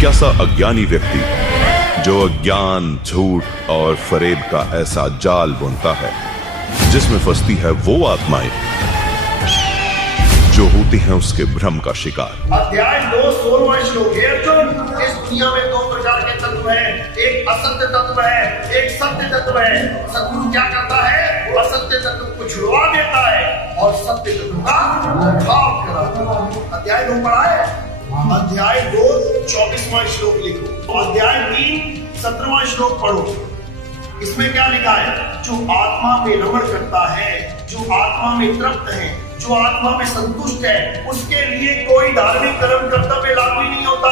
ऐसा अज्ञानी व्यक्ति जो अज्ञान, झूठ और फरेब का ऐसा जाल बुनता है जिसमें फंसती है वो आत्माएं जो होती हैं उसके भ्रम का शिकार। अध्याय 2 16वां श्लोक है। अर्जुन, इस दुनिया में 2 प्रकार के तत्व हैं, एक असत्य तत्व है, एक सत्य तत्व है। सतगुरु क्या करता है? असत्य तत्व को छुड़वा देता है और सत्य तत्व का उद्धार कराता है। अध्याय 2 पढ़ा है? अध्याय 2 24वां श्लोक लिखो, अध्याय 3 17वां श्लोक पढ़ो। इसमें क्या लिखा है? जो आत्मा में रमण करता है, जो आत्मा में तृप्त है, जो आत्मा में संतुष्ट है, उसके लिए कोई धार्मिक कर्म कर्तव्य लागू नहीं होता।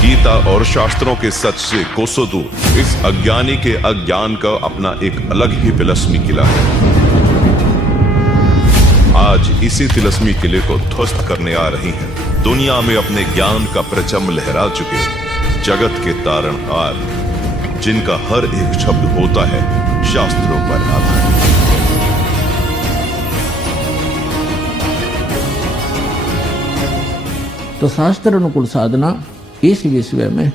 गीता और शास्त्रों के सच से कोसों दूर इस अज्ञानी के अज्ञान का अपना एक अलग ही तिलस्मी किला है। आज इसी तिलस्मी किले को ध्वस्त करने आ रही हैं दुनिया में अपने ज्ञान का परचम लहरा चुके जगत के तारणहार, जिनका हर एक शब्द होता है शास्त्रों पर आधारित। तो शास्त्र अनुकूल साधना इस विषय में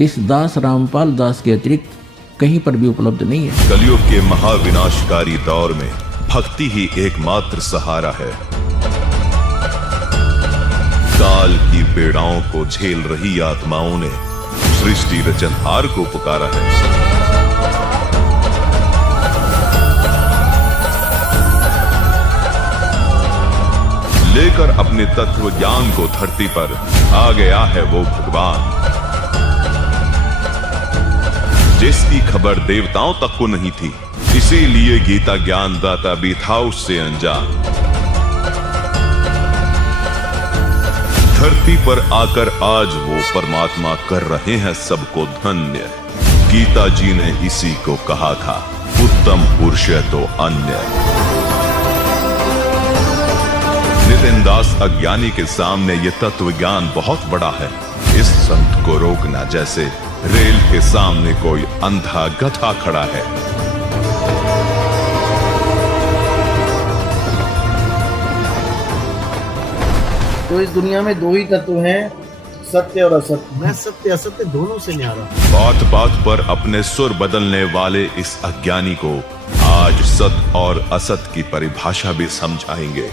इस दास रामपाल दास के अतिरिक्त कहीं पर भी उपलब्ध नहीं है। कलयुग के महाविनाशकारी दौर में भक्ति ही एकमात्र सहारा है। काल की पीड़ाओं को झेल रही आत्माओं ने सृष्टि रचनहार को पुकारा है। लेकर अपने तत्व ज्ञान को धरती पर आ गया है वो भगवान, जिसकी खबर देवताओं तक को नहीं थी। इसीलिए गीता ज्ञानदाता भी था उससे अनजान। धरती पर आकर आज वो परमात्मा कर रहे हैं सबको धन्य। गीता जी ने इसी को कहा था, उत्तम पुरुष तो अन्य। नितिन दास अज्ञानी के सामने ये तत्व ज्ञान बहुत बड़ा है। इस संत को रोकना जैसे रेल के सामने कोई अंधा गधा खड़ा है। तो इस दुनिया में 2 ही तत्व हैं, सत्य और असत्य। मैं सत्य असत्य दोनों से न्यारा। बात बात पर अपने सुर बदलने वाले इस अज्ञानी को आज सत्य और असत्य की परिभाषा भी समझाएंगे।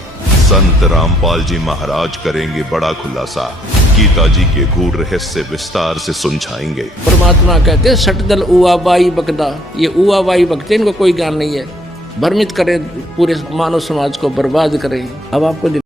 संत रामपाल जी महाराज करेंगे बड़ा खुलासा, गीता जी के गूढ़ रहस्य विस्तार से सुलझाएंगे। परमात्मा कहते हैं सटदल उआबाई बकदा, ये उआबाई बकते इनको कोई ज्ञान नहीं है, भ्रमित करे पूरे मानव समाज को बर्बाद करे। अब आपको